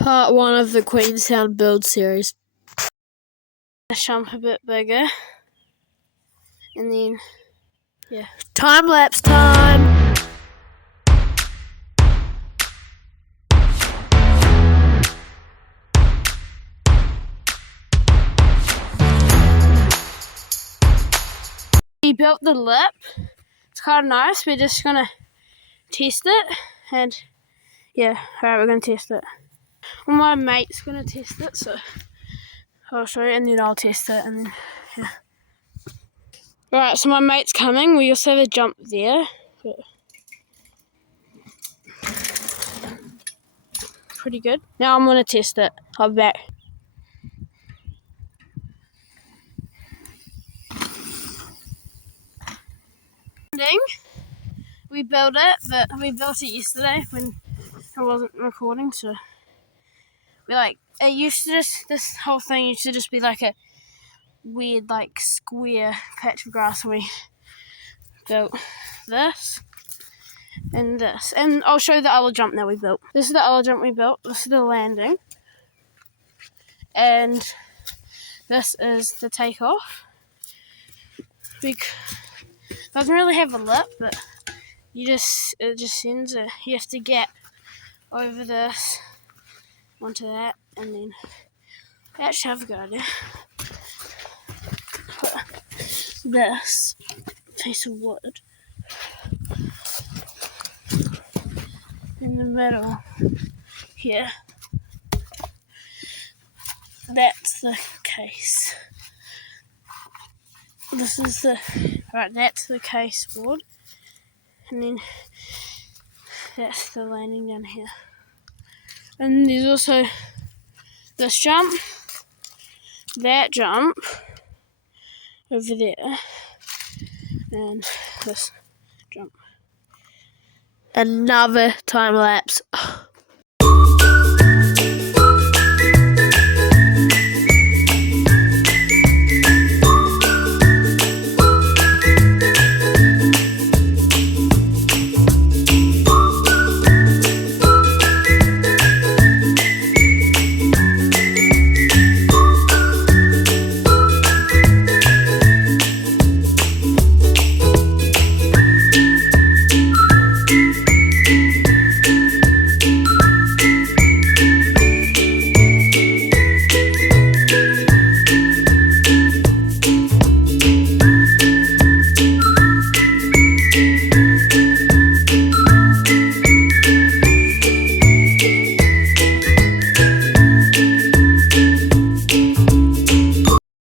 Part 1 of the Queenstown build series. Jump a bit bigger. And then, yeah. Time lapse time! We built the lip. It's kind of nice. We're just going to test it. And, yeah, alright, we're going to test it. Well, my mate's going to test it, so I'll show you and then I'll test it and then, yeah. Right, so my mate's coming. We also have a jump there. Pretty good. Now I'm going to test it. I'll be back. We built it, but we built it yesterday when I wasn't recording, so it used to this whole thing used to just be like a weird square patch of grass, and we built this and this. And I'll show you the other jump that we built. This is the other jump we built. This is the landing. And this is the takeoff. It doesn't really have a lip, but it just sends it. You have to get over this onto that, and then actually have a good idea. Put this piece of wood in the middle here. That's the case. That's the case board, and then that's the landing down here. And there's also this jump, that jump over there, and this jump. Another time lapse.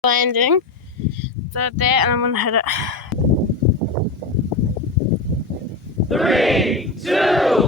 Landing, so that, and I'm gonna hit it. 3, 2,